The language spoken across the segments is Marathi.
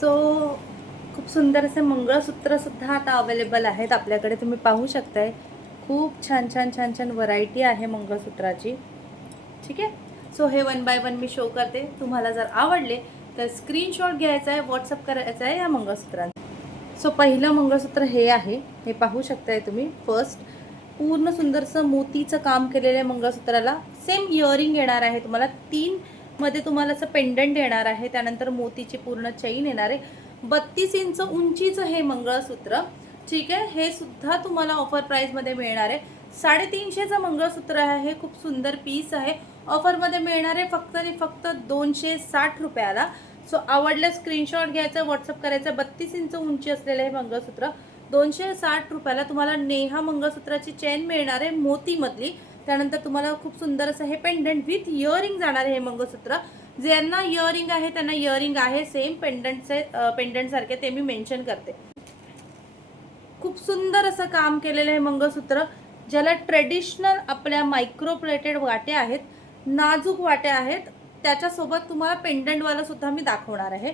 सो खूप सुंदर असे मंगळसूत्रसुद्धा आता अवेलेबल आहेत आपल्याकडे. तुम्ही पाहू शकताय. खूप छान छान छान छान व्हरायटी आहे मंगळसूत्राची. ठीक आहे. सो हे one by one me show करते. तुम्हाला जर आवडले तर स्क्रीनशॉट घ्यायचा आहे, व्हॉट्सअप करायचा आहे या मंगळसूत्रांचा. सो पहिलं मंगळसूत्र हे आहे. हे पाहू शकताय तुम्ही. फर्स्ट पूर्ण सुंदरसं मोतीचं काम केलेलं मंगळसूत्राला सेम इयरिंग येणार आहे तुम्हाला. 3 मध्ये तुम्हाला असं पेंडंट येणार आहे. त्यानंतर मोतीची पूर्ण चेन येणार आहे. 32 इंच उंचीचं हे मंगळसूत्र. ठीक आहे. हे सुद्धा तुम्हाला ऑफर प्राइसमध्ये मिळणार आहे. 350चं मंगळसूत्र आहे. हे खूप सुंदर पीस आहे. ऑफरमध्ये मिळणार आहे फक्त आणि फक्त 260 रुपयाला. सो आवडलं स्क्रीनशॉट घ्यायचा, व्हॉट्सअप करायचा. 32 इंच उंची असलेलं हे मंगळसूत्र 260 रुपयाला तुम्हाला नेहा मंगळसूत्राची चेन मिळणार आहे मोतीमधली. त्यानंतर तुम्हाला खूप सुंदर असं हे पेंडंट विथ इयरिंग जाणार आहे हे मंगळसूत्र. ज्यांना इयरिंग आहे त्यांना इयरिंग आहे सेम पेंडंट सारखे, ते मी मेन्शन करते. खूप सुंदर असं काम केलेलं हे मंगळसूत्र, ज्याला ट्रेडिशनल आपल्या मायक्रो प्लेटेड वाट्या आहेत, नाजूक वाट्या आहेत. त्याच्यासोबत तुम्हाला पेंडंटवाला सुद्धा मी दाखवणार आहे.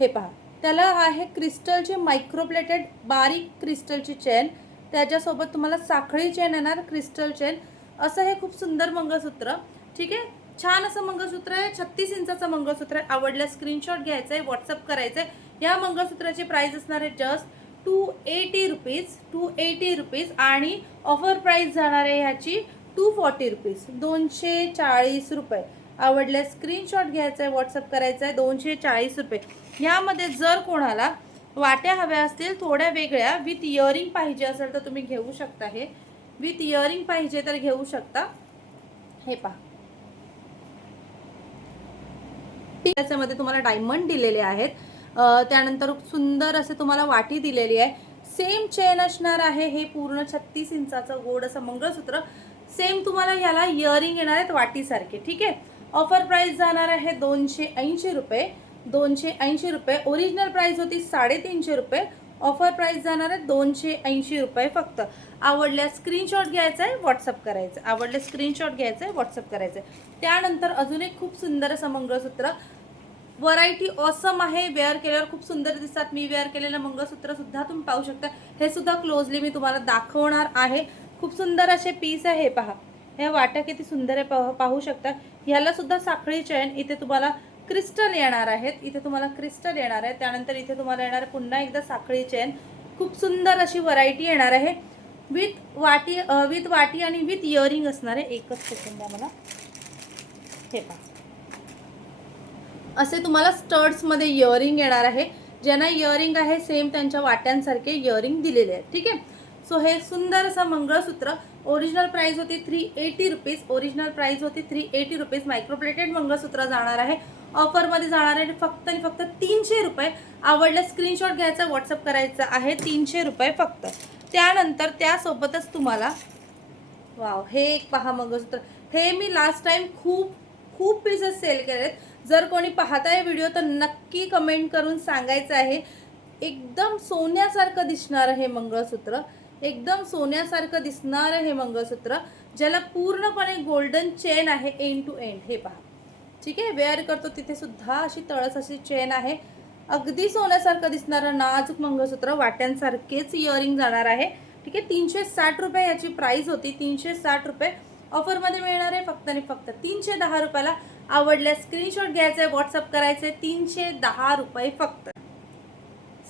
हे पहा, त्याला आहे क्रिस्टलचे मायक्रो प्लेटेड बारीक क्रिस्टलची चेन. त्याच्यासोबत तुम्हाला साखळी चेन येणार, क्रिस्टल चेन. असं हे खूप सुंदर मंगळसूत्र. ठीक आहे. छान असं मंगळसूत्र आहे. 36 इंचाचं मंगळसूत्र आहे. आवडल्यास स्क्रीनशॉट घ्यायचा आहे, व्हॉट्सअप करायचं आहे. या मंगळसूत्राची प्राइस असणार आहे जस्ट 280 रुपीज. 280 रुपीज आणि ऑफर प्राइस जाणार आहे ह्याची 240 रुपीज. 240 रुपये. आवडल्यास स्क्रीनशॉट घ्यायचा आहे, व्हॉट्सअप करायचा आहे. 240 रुपये. यामध्ये जर कोणाला वाट्या हव्या असतील थोड्या वेगळ्या विथ इयरिंग पाहिजे असेल तर तुम्ही घेऊ शकता. हे विथ इयरिंग पाहिजे तर घेऊ शकता. हे पहा, त्याच्यामध्ये तुम्हाला डायमंड दिलेले आहेत. त्यानंतर सुंदर असे तुम्हाला वाटी दिलेली आहे. सेम चेन असणार आहे. हे पूर्ण 36 इंचाचं गोड असं मंगळसूत्र. सेम तुम्हाला याला इयरिंग येणार आहेत वाटीसारखे. ठीक आहे. ऑफर प्राइस जाणार आहे 280 रुपये. 280 रुपये. ओरिजिनल प्राइस होती 350 रुपये. ऑफर प्राइस जाणार आहे 280 रुपये फक्त. आवडल्यास स्क्रीनशॉट घ्यायचा आहे, व्हॉट्सअप करायचं. आवडल्यास स्क्रीनशॉट घ्यायचा आहे, व्हॉट्सअप करायचं. त्यानंतर अजून एक खूप सुंदर असं मंगळसूत्र. व्हरायटी ऑसम आहे. वेअर केल्यावर खूप सुंदर दिसतात. मी वेअर केलेलं मंगळसूत्र सुद्धा तुम्ही पाहू शकता. हे सुद्धा क्लोजली मी तुम्हाला दाखवणार आहे. खूप सुंदर असे पीस आहे. हे पहा, ह्या वाट्या किती सुंदर आहे पाहू शकता. ह्याला सुद्धा साखळी चेन. इथे तुम्हाला क्रिस्टल येणार आहेत. इथे तुम्हाला क्रिस्टल येणार आहे. त्यानंतर इथे तुम्हाला येणार आहे पुन्हा एकदा साखळी चेन. खूप सुंदर अशी व्हरायटी येणार आहे. विथ वाटी आणि विथ इयरिंग असणार आहे. एकच सेकंड द्या मला. हे पहा, असे तुम्हाला स्टड्समध्ये इयरिंग येणार आहे. ज्यांना इयरिंग आहे सेम त्यांच्या वाट्यांसारखे इयरिंग दिलेले आहेत. ठीक आहे. सो हे सुंदर असं मंगळसूत्र. ओरिजिनल प्राइस होती 380 रुपीज. ओरिजिनल प्राइस होती 380 रुपीज. मायक्रोप्लेटेड मंगळसूत्र जाणार आहे. ऑफरमध्ये जाणार आहे फक्त आणि फक्त 300 रुपये. आवडलं स्क्रीनशॉट घ्यायचा, व्हॉट्सअप करायचा आहे. 300 रुपये फक्त. त्यानंतर त्यासोबतच तुम्हाला वाव, हे एक पहा मंगळसूत्र. हे मी लास्ट टाइम खूप पीसेस सेल केलेत. जर कोणी पाहताय व्हिडिओ तर नक्की कमेंट करून सांगायचं आहे. एकदम सोन्यासारखं दिसणार हे मंगळसूत्र. एकदम सोन्यासारखं दिसणार हे मंगळसूत्र, ज्याला पूर्णपणे गोल्डन चेन आहे एंड टू एंड. हे पहा. ठीक आहे. वेअर करतो तिथे सुद्धा अशी तळस अशी चेन आहे. अगदी सोन्यासारखं दिसणारं नाजूक मंगळसूत्र. वाट्यांसारखेच इयरिंग जाणार आहे. ठीक आहे. 360 रुपये याची प्राइस होती. 360 रुपये. ऑफरमध्ये मिळणार आहे फक्त आणि फक्त 310 रुपयाला. आवडल्यास स्क्रीनशॉट घ्यायचा आहे, व्हॉट्सअप करायचे. 310 रुपये फक्त.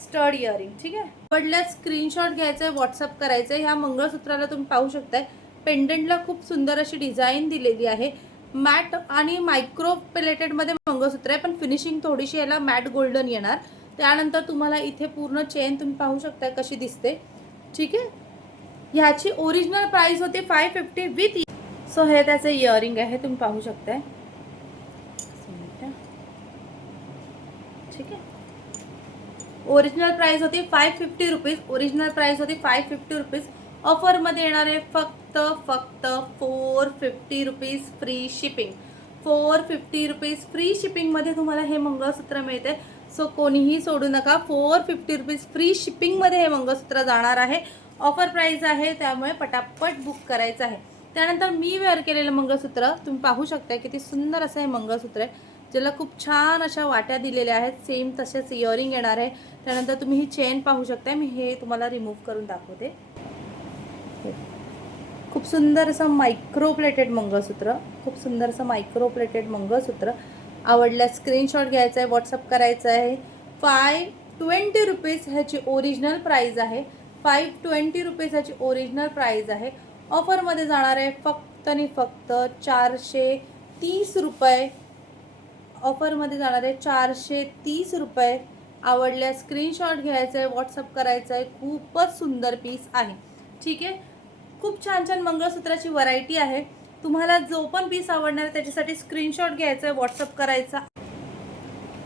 Stud earring. ठीक आहे. आवडल्यास स्क्रीनशॉट घ्यायचा आहे, व्हॉट्सअप करायचं. ह्या मंगळसूत्राला तुम्ही पाहू शकताय पेंडंटला खूप सुंदर अशी डिझाईन दिलेली आहे. मॅट आणि मायक्रो प्लेटेडमध्ये मंगळसूत्र आहे, पण फिनिशिंग थोडीशी याला मॅट गोल्डन येणार. त्यानंतर तुम्हाला इथे पूर्ण चेन तुम्ही पाहू शकता कशी दिसते. ठीक आहे. ह्याची ओरिजिनल प्राइस होती 550 विथ. सो हे त्याचे इयरिंग आहे, तुम्ही पाहू शकताय. ठीक आहे. ओरिजिनल प्राइस होती 550 रुपीज. ओरिजिनल प्राइस होती 550 रुपीज. ऑफरमध्ये येणार आहे फक्त 450 rupees free shipping. 450 rupees free शिपिंगमध्ये तुम्हाला हे मंगळसूत्र मिळते. सो कोणीही सोडू नका. 450 रुपीज फ्री शिपिंगमध्ये हे मंगळसूत्र जाणार आहे. ऑफर प्राइस आहे, त्यामुळे पटापट बुक करायचं आहे. त्यानंतर मी वेअर केलेलं मंगळसूत्र तुम्ही पाहू शकता. किती सुंदर असं हे मंगळसूत्र आहे. ज्याला खूप छान अशा वाट्या दिलेल्या आहेत, सेम तसेच इयरिंग येणार आहे. त्यानंतर तुम्ही ही चेन पाहू शकता, मी हे तुम्हाला रिमूव्ह करून दाखवते. खूप सुंदर असं मायक्रो प्लेटेड मंगळसूत्र, खूप सुंदर असं मायक्रो प्लेटेड मंगळसूत्र. आवडल्यास स्क्रीनशॉट घ्यायचा आहे, व्हॉट्सअप करायचं आहे. 520 रुपीज ह्याची ओरिजिनल प्राईज आहे. 520 रुपीज ह्याची ओरिजिनल प्राईज आहे. ऑफरमध्ये जाणार आहे फक्त आणि फक्त 430 रुपये. ऑफरमध्ये जाणार आहे 430 रुपये. आवडल्यास स्क्रीनशॉट घ्यायचा आहे, व्हॉट्सअप करायचं आहे. खूपच सुंदर पीस आहे. ठीक आहे, खूप छान छान मंगळसूत्राची व्हरायटी आहे. तुम्हाला जो पण पीस आवडणार आहे त्याच्यासाठी स्क्रीनशॉट घ्यायचा आहे, व्हॉट्सअप करायचा.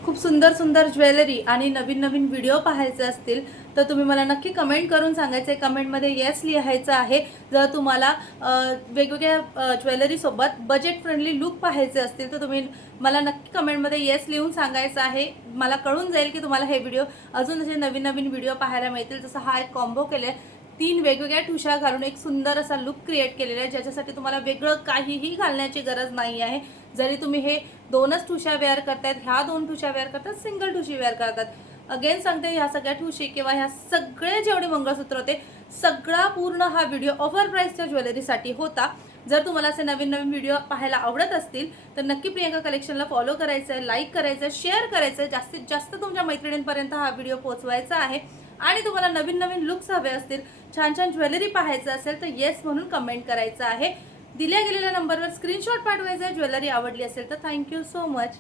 खूप सुंदर सुंदर ज्वेलरी आणि नवीन नवीन व्हिडिओ पाहायचे असतील तर तुम्ही मला नक्की कमेंट करून सांगायचं आहे. कमेंटमध्ये येस लिहायचं आहे. जर तुम्हाला वेगवेगळ्या ज्वेलरीसोबत बजेट फ्रेंडली लुक पाहायचे असतील तर तुम्ही मला नक्की कमेंटमध्ये येस लिहून सांगायचं आहे. मला कळून जाईल की तुम्हाला हे व्हिडिओ अजून असे नवीन नवीन व्हिडिओ पाहायला मिळतील. जसं हा एक कॉम्बो केला आहे, 3 वेगवेगळ्या ठुशा घालून एक सुंदर असा लुक क्रिएट केलेला आहे, ज्याच्यासाठी तुम्हाला वेगळं काहीही घालण्याची गरज नाही आहे. जरी तुम्ही हे 2च ठुशा वेअर करतायत, ह्या 2 ठुशा वेअर करतात, सिंगल ठुशी वेअर करतात. अगेन सांगते, ह्या सगळ्या ठुशी किंवा ह्या सगळे जेवढे मंगळसूत्र होते सगळा पूर्ण हा व्हिडिओ ऑफर प्राईसच्या ज्वेलरीसाठी होता. जर तुम्हाला असे नवीन नवीन व्हिडिओ पाहायला आवडत असतील तर नक्की प्रियंका कलेक्शनला फॉलो करायचं आहे, लाईक करायचं आहे, शेअर करायचं आहे. जास्तीत जास्त तुमच्या मैत्रिणींपर्यंत हा व्हिडिओ पोहोचवायचा आहे. आणि तुम्हाला नवीन नवीन लुक्स हवे असतील, छान छान ज्वेलरी पाहायचं असेल तर येस म्हणून कमेंट करायचं आहे. दिल्या गेलेल्या नंबरवर स्क्रीनशॉट पाठवायचा आहे. ज्वेलरी आवडली असेल तर. Thank you so much.